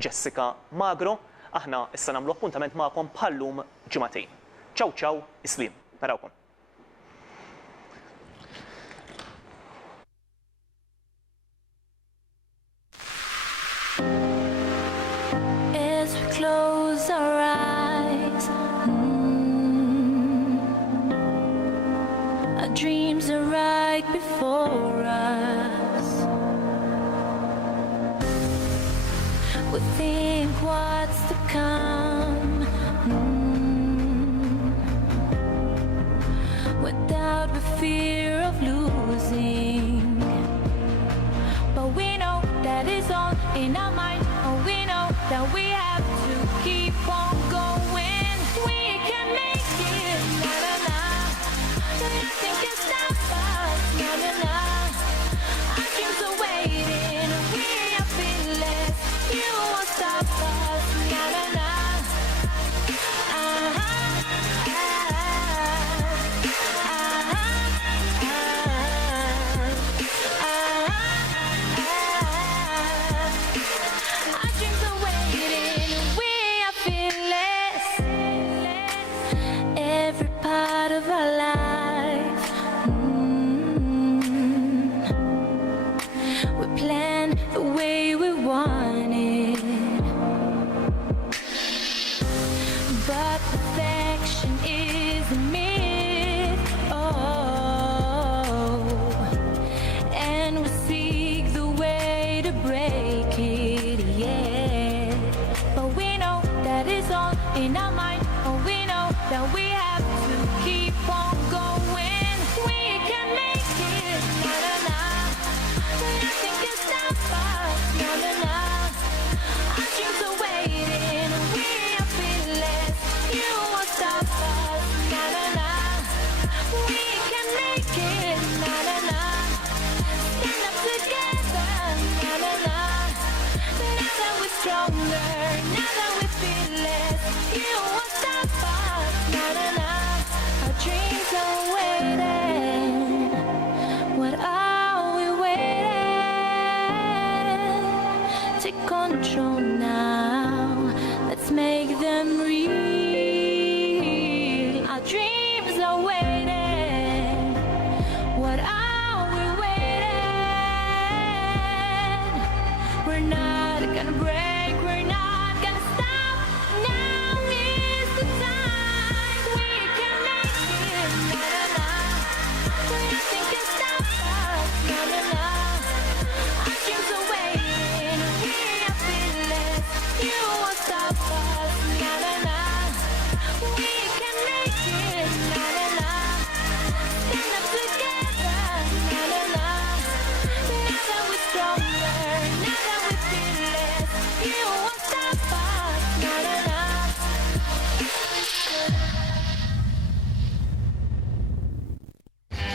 Jessica Magro. Aħna issa nagħmlu appuntament magħkom bħallum ġimagħtejn. Ciao ciao, isliem. Narawkom. As we close our eyes, our dreams are right before us. We think what's to come, without the fear of losing. But we know that it's all in our mind. Oh, we know that we have to keep on going. We can make it, na na na. Nothing can stop us, na na na. Our dreams are waiting, we are fearless. You won't stop us, na na na. Our dreams are waiting, we are fearless. Every part of our life, we plan the way we want it. But perfection is a myth, oh, and we seek the way to break it, yeah. But we know that it's all in our mind. Oh, we know that we have to keep on going. We can make it, na na na. Nothing can stop us, na na na. Our dreams are waiting, we are fearless. You won't stop us, na na na. We can make it, na na na. Stand up together, na na na. Now that we're stronger, now that we're fearless, you won't stop us, na na na. Our dreams are waiting. What are we waiting? Take control now. Let's make them real.